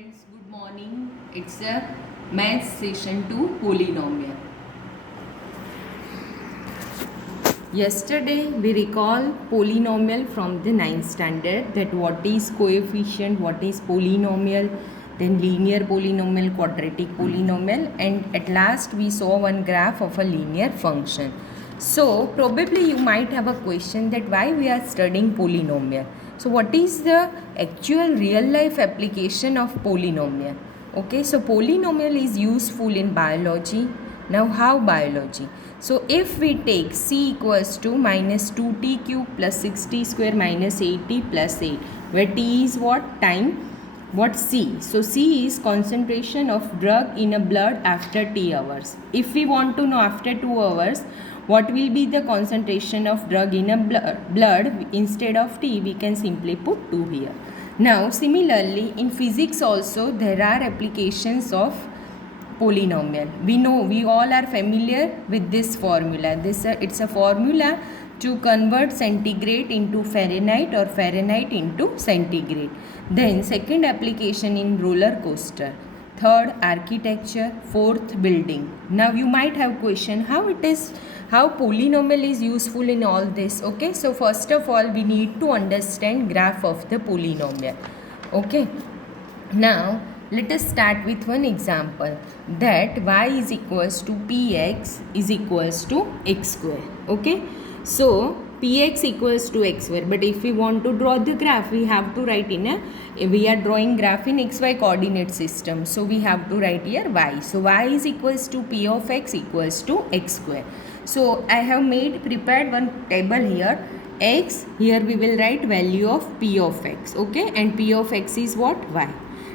friends, good morning. It's a math session 2 polynomial. Yesterday we recall polynomial from the 9th standard, that what is coefficient, what is polynomial, then linear polynomial, quadratic polynomial, and at last we saw one graph of a linear function. So probably you might have a question that why we are studying polynomial. So what is the actual real life application of polynomial? Okay, so polynomial is useful in biology. Now how biology? So if we take c equals to minus 2t cube plus 6t square minus 8t plus 8, where t is what? Time. What c? So c is concentration of drug in a blood after t hours. If we want to know after 2 hours, what will be the concentration of drug in a blood, instead of t, we can simply put 2 here. Now similarly in physics also there are applications of polynomial. We know, we all are familiar with this formula. It's a formula to convert centigrade into Fahrenheit or Fahrenheit into centigrade. Then second application in roller coaster. Third, architecture. Fourth, building. Now you might have question how polynomial is useful in all this. Okay, so first of all we need to understand graph of the polynomial. Okay, now let us start with one example, that y is equals to px is equals to x square. Okay, so px equals to x square, but if we want to draw the graph, we have to write we are drawing graph in xy coordinate system, so we have to write here y. So y is equals to p of x equals to x square. So I have prepared one table here. X, here we will write value of p of x. Okay, and p of x is what? Y.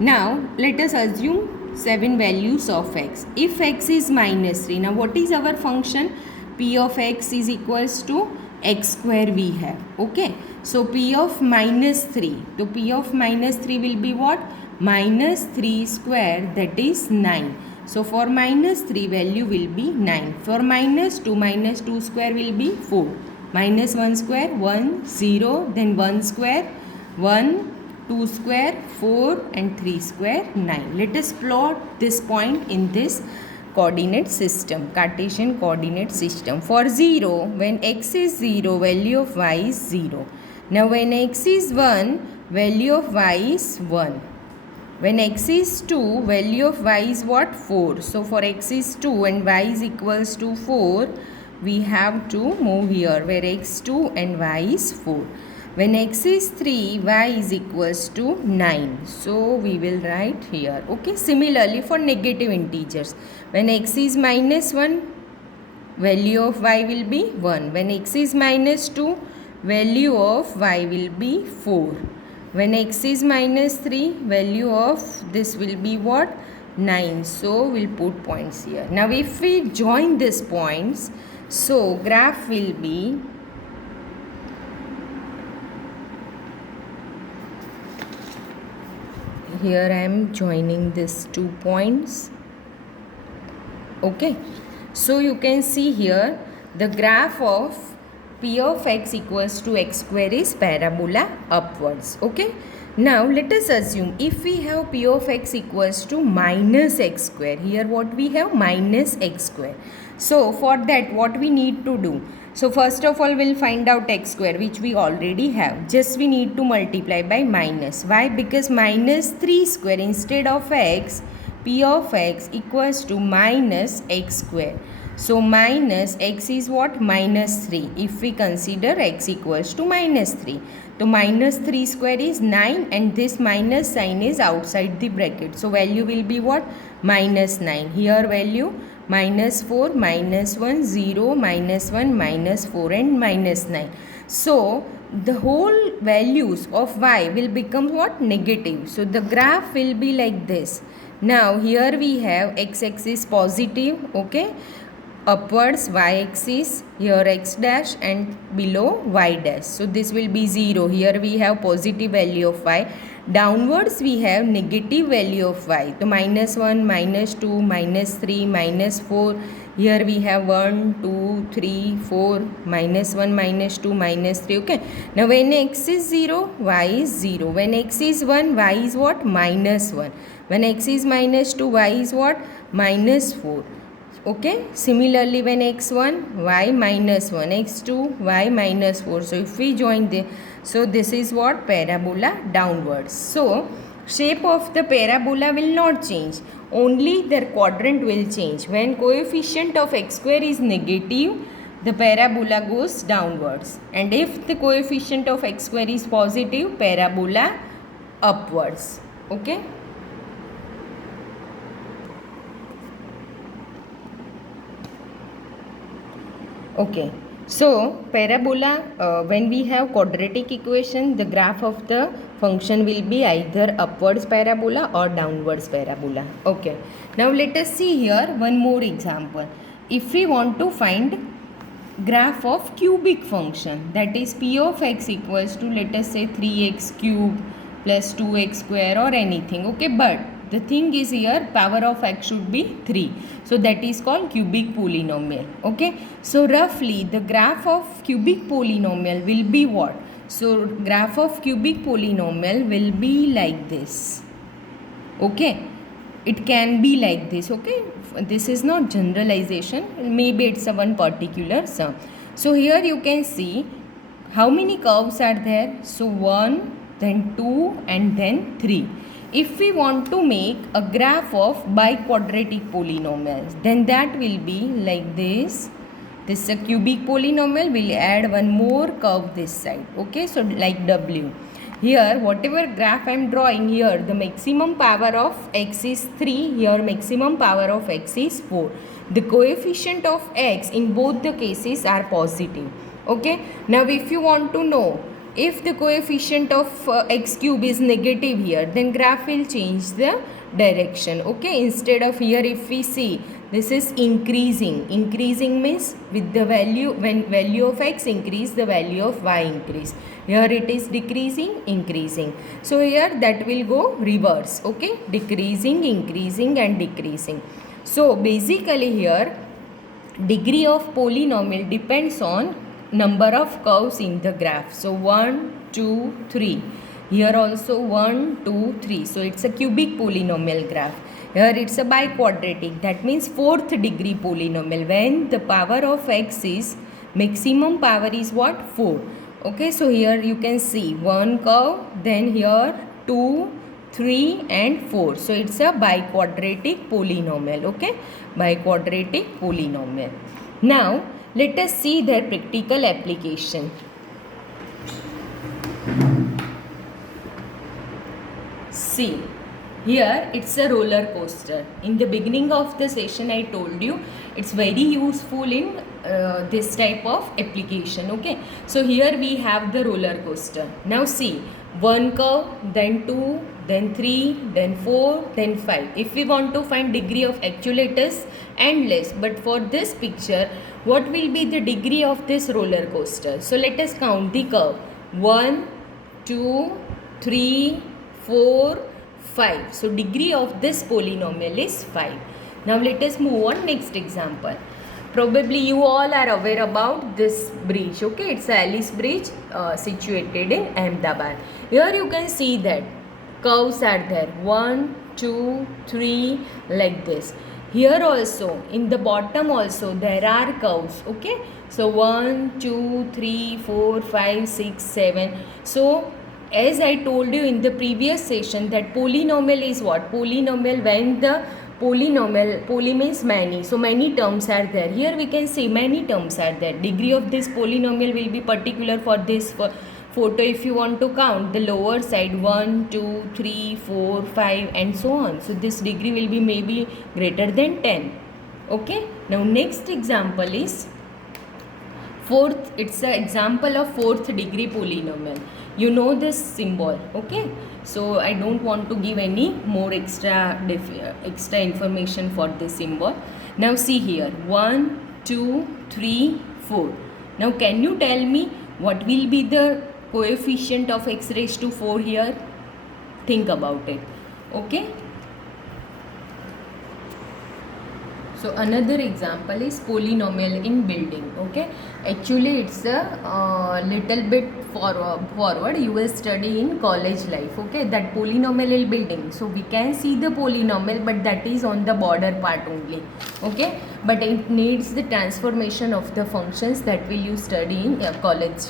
Now let us assume 7 values of x. If x is minus 3, now what is our function? P of x is equals to x square we have. Okay, so p of minus 3. So p of minus 3 will be what? Minus 3 square, that is 9. So for minus 3 value will be 9. For minus 2 square will be 4. Minus 1 square 1 0, then 1 square 1, 2 square 4, and 3 square 9. Let us plot this point in this coordinate system, Cartesian coordinate system. For 0, when x is 0, value of y is 0. Now when x is 1, value of y is 1. When x is 2, value of y is what? 4. So for x is 2 and y is equals to 4, we have to move here where x 2 and y is 4. When x is 3, y is equals to 9. So we will write here. Okay, similarly for negative integers, when x is minus 1, value of y will be 1. When x is minus 2, value of y will be 4. When x is minus 3, value of this will be what? 9. So we'll put points here. Now if we join these points, so graph will be here. I am joining these 2 points. Okay, so you can see here the graph of p of x equals to x square is parabola upwards. Okay, now let us assume if we have p of x equals to minus x square, here what we have? Minus x square. So for that what we need to do? So first of all we'll find out x square, which we already have. Just we need to multiply by minus. Why? Because minus 3 square instead of x, p of x equals to minus x square. So minus x is what? Minus 3. If we consider x equals to minus 3. So minus 3 square is 9 and this minus sign is outside the bracket. So value will be what? Minus 9. Here value minus 4, minus 1, 0, minus 1, minus 4 and minus 9. So the whole values of y will become what? Negative. So the graph will be like this. Now here we have x-axis positive, okay, upwards y-axis, here x dash and below y dash. So this will be 0. Here we have positive value of y. Downwards we have negative value of y. So minus 1, minus 2, minus 3, minus 4. Here we have 1, 2, 3, 4, minus 1, minus 2, minus 3. Okay. Now when x is 0, y is 0. When x is 1, y is what? Minus 1. When x is minus 2, y is what? Minus 4. Okay. Similarly, when x1, y minus 1, x2, y minus 4. So if we join the, so this is what? Parabola downwards. So shape of the parabola will not change. Only their quadrant will change. When coefficient of x square is negative, the parabola goes downwards. And if the coefficient of x square is positive, parabola upwards. Okay. Okay, so parabola, when we have quadratic equation, the graph of the function will be either upwards parabola or downwards parabola. Okay, now let us see here one more example. If we want to find graph of cubic function, that is p of x equals to, let us say, 3x cube plus 2x square or anything. Okay, but the thing is here power of x should be 3. So that is called cubic polynomial. Okay. So roughly the graph of cubic polynomial will be what? So graph of cubic polynomial will be like this. Okay. It can be like this. Okay. This is not generalization. Maybe it's a one particular sum. So here you can see how many curves are there. So 1, then 2 and then 3. If we want to make a graph of biquadratic polynomials, then that will be like this. This is a cubic polynomial. We'll add one more curve this side. Okay, so like W. Here, whatever graph I am drawing here, the maximum power of x is 3. Here, maximum power of x is 4. The coefficient of x in both the cases are positive. Okay. Now, if you want to know if the coefficient of x cube is negative here, then graph will change the direction. Okay, instead of here, if we see this is increasing. Increasing means with the value, when value of x increase, the value of y increase. Here it is decreasing, increasing. So here that will go reverse. Okay, decreasing, increasing and decreasing. So basically here degree of polynomial depends on number of curves in the graph. So 1, 2, 3. Here also 1, 2, 3. So it's a cubic polynomial graph. Here it's a biquadratic. That means 4th degree polynomial. When the power of x is, maximum power is what? 4. Okay, so here you can see one curve, then here 2, 3 and 4. So it's a biquadratic polynomial. Okay, biquadratic polynomial. Now let us see their practical application. See, here it's a roller coaster. In the beginning of the session I told you it's very useful in this type of application. Okay, so here we have the roller coaster. Now see, one curve, then 2, then 3, then 4, then 5. If we want to find degree of actual, it is endless. But for this picture, what will be the degree of this roller coaster? So let us count the curve. 1, 2, 3, 4, 5. So degree of this polynomial is 5. Now let us move on next example. Probably you all are aware about this bridge. Okay, it's a Alice Bridge situated in Ahmedabad. Here you can see that curves are there. 1, 2, 3 like this. Here also in the bottom also there are curves. Okay, so 1, 2, 3, 4, 5, 6, 7. So as I told you in the previous session that polynomial is what? Polynomial when the poly means many. So many terms are there. Here we can see many terms are there. Degree of this polynomial will be particular for this photo. If you want to count the lower side 1, 2, 3, 4, 5 and so on. So this degree will be maybe greater than 10. Okay. Now next example is fourth. It's an example of 4th degree polynomial. You know this symbol. Okay. So I don't want to give any more extra information for this symbol. Now see here 1, 2, 3, 4. Now can you tell me what will be the coefficient of x raised to 4 here? think about it. Okay. So another example is polynomial in building. Okay, actually it's a little bit forward you will study in college life. Okay, that polynomial in building, so we can see the polynomial, but that is on the border part only. Okay, but it needs the transformation of the functions that will you study in college.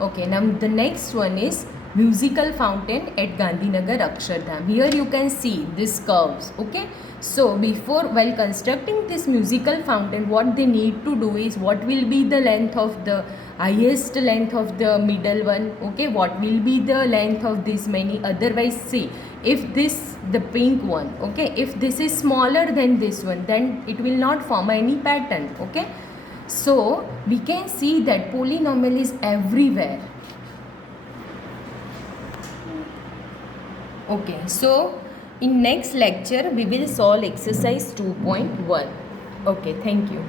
Okay, now the next one is musical fountain at Gandhinagar Akshardham. Here you can see these curves. Okay, so before, while constructing this musical fountain, what they need to do is, what will be the length of the highest length of the middle one. Okay, what will be the length of this many. Otherwise, see, if this the pink one, okay, if this is smaller than this one, then it will not form any pattern. Okay, so we can see that polynomial is everywhere. Okay, so in next lecture we will solve exercise 2.1. Okay, thank you.